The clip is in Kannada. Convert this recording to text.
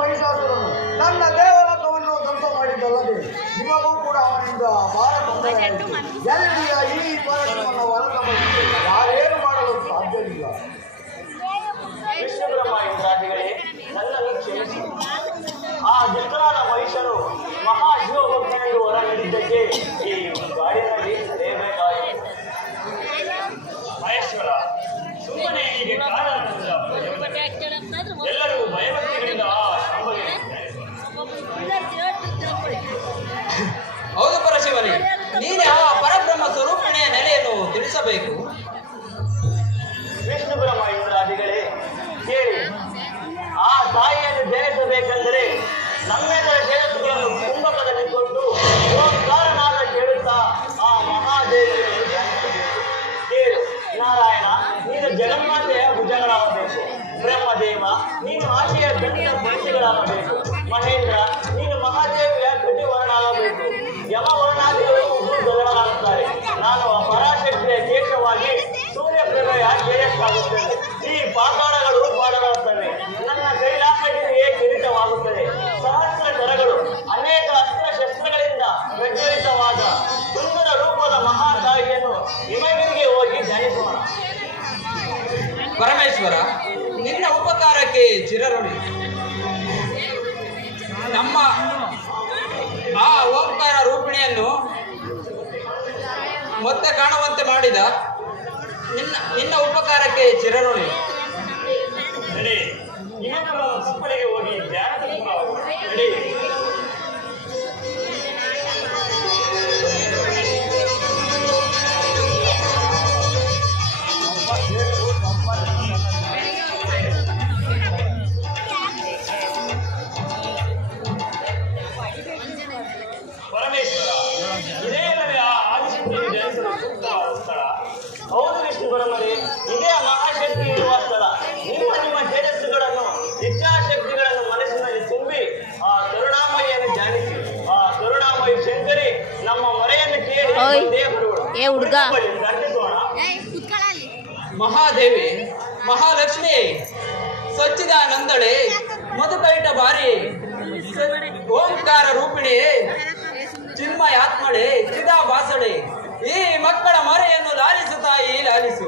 ಮಹಿಷಾಸುರನು ನನ್ನ ದೇವಲೋಕವನ್ನು ಧ್ವಂಸ ಮಾಡಿದ್ದಲ್ಲದೆ ನಿಮಗೂ ಕೂಡ ಅವನಿಂದ ಬಹಳ ತೊಂದರೆಯಾಯಿತು. ಎಲ್ಲಿಯ ಈ ಪರಶುವನ್ನು ಹೊರತ ಬಗ್ಗೆ ಯಾರೇನು ಮಾಡಲು ಸಾಧ್ಯವಿಲ್ಲ. ವಿಷ್ಣು ಬ್ರಹ್ಮ ಇಂದ್ರಾದಿಗಳೇ, ನನ್ನನ್ನು ಕ್ಷಮಿಸಿ. ಆ ದುಷ್ಟನಾದ ಮಹಿಷನು ಮಹಾಶಿವಭಕ್ತನೆಂದು ಹೊರ ನೀಡಿದ್ದಕ್ಕೆ ಈ ಗಾಡಿನಲ್ಲಿ ನಡೆಯಬೇಕಾಯಿತು. ಮಹೇಶ್ವರ, ಸುಮ್ಮನೆ ಹೀಗೆ ಕಾಲ ಎಲ್ಲರೂ ಭಯಭಕ್ತಿಗಳಿಂದ ಹೌದು ಪರಶಿವನೇ, ನೀನೇ ಆ ಪರಬ್ರಹ್ಮ ಸ್ವರೂಪಿಣಿಯ ನೆಲೆಯನ್ನು ತಿಳಿಸಬೇಕು. ವಿಷ್ಣು ಬ್ರಹ್ಮ ಇಂದ್ರಾದಿಗಳೇ, ಕೇಳಿ. ಆ ತಾಯಿಯನ್ನು ಜಯಿಸಬೇಕೆಂದರೆ ನಮ್ಮೆಲ್ಲರ ಶ್ರೇಯಸ್ಸುಗಳನ್ನು ಕುಂಭಕದಲ್ಲಿ ಕೊಟ್ಟು ಓಂಕಾರನಾದ ಕೇಳುತ್ತಾ ಆ ಮಹಾದೇವಿಯನ್ನು ಧ್ಯಾನಿಸಬೇಕು. ಕೇಳು ನಾರಾಯಣ, ನೀನು ಜಗನ್ಮಾತೆಯ ಭುಜಗಳಾಗಬೇಕು. ಬ್ರಹ್ಮದೇವ, ನೀನು ಆಕೆಯ ಗಂಡ ಪಂಚಿಗಳಾಗಬೇಕು. ಮಹೇಂದ್ರ, ನೀನು ಮಹಾದೇವಿಯ ಕಟಿವರ್ಣಾಗಬೇಕು. ಯಮವರ್ಣಾದಿಗಳು ಗಗನವಾಗುತ್ತಾರೆ. ನಾನು ಪರಾಶಕ್ತಿಯ ಕೇಶವಾಗಿ ಸೂರ್ಯಪ್ರಭೆಯ ಕೇಶವಾಗುತ್ತೇನೆ. ಈ ಪಾತಾಳಗಳು ಪಾಡಲಾಗುತ್ತವೆ. ನನ್ನ ಕೈಲಾಸಗಿರಿಯೇ ಕಿರೀಟವಾಗುತ್ತದೆ. ಸಹಸ್ರ ಕರಗಳು ಅನೇಕ ಅಸ್ತ್ರಶಸ್ತ್ರಗಳಿಂದ ಪ್ರಜ್ವಲಿತವಾದ ಸುಂದರ ರೂಪದ ಮಹಾತಾಯಿಯನ್ನು ಹಿಮಗಿರಿಗೆ ಹೋಗಿ ಧ್ಯಾನಿಸೋಣ. ಪರಮೇಶ್ವರ, ನಿನ್ನ ಉಪಕಾರಕ್ಕೆ ಚಿರಋಣಿ. ನಮ್ಮ ಆ ಓಂಕಾರ ರೂಪಿಣಿಯನ್ನು ಮತ್ತೆ ಕಾಣುವಂತೆ ಮಾಡಿದ ನಿನ್ನ ಉಪಕಾರಕ್ಕೆ ಚಿರಋಣಿ. ನಡಿ, ಇನ್ನೊಂದು ಕಪ್ಪಲಿಗೆ ಹೋಗಿ ಧ್ಯಾನ ನಡಿ. ಪರಮೇಶ್ವರ, ಇದೇ ಆ ಆದಿಶಕ್ತಿಯನ್ನು ಧ್ಯಾನಿಸಲು ಸೂಕ್ತವಾದ ಸ್ಥಳ. ಹೌದು ವಿಷ್ಣು ಬ್ರಹ್ಮರೇ, ಇದೇ ಮಹಾಶಕ್ತಿ ಇರುವ ಸ್ಥಳ. ನಿಮ್ಮ ತೇಜಸ್ಸುಗಳನ್ನು ಇಚ್ಛಾಶಕ್ತಿಗಳನ್ನು ಮನಸ್ಸಿನಲ್ಲಿ ತುಂಬಿ ಆ ಕರುಣಾಮಯಿಯನ್ನು ಧ್ಯಾನಿಸಿ. ಆ ಕರುಣಾಮಯಿ ಶಂಕರಿ ನಮ್ಮ ಮೊರೆಯನ್ನು ಕೇಳಿ ಬಂದೇ ಬರುವಳು. ಪ್ರಾರ್ಥಿಸೋಣ. ಮಹಾದೇವಿ, ಮಹಾಲಕ್ಷ್ಮಿ, ಸಚ್ಚಿದಾನಂದಳೆ, ಮಧುಕೈಟ ಬಾರಿ, ಓಂಕಾರ ರೂಪಿಣಿ, ಚಿನ್ಮಯಾತ್ಮಳೆ, ಚಿದಾಭಾಸಳೆ,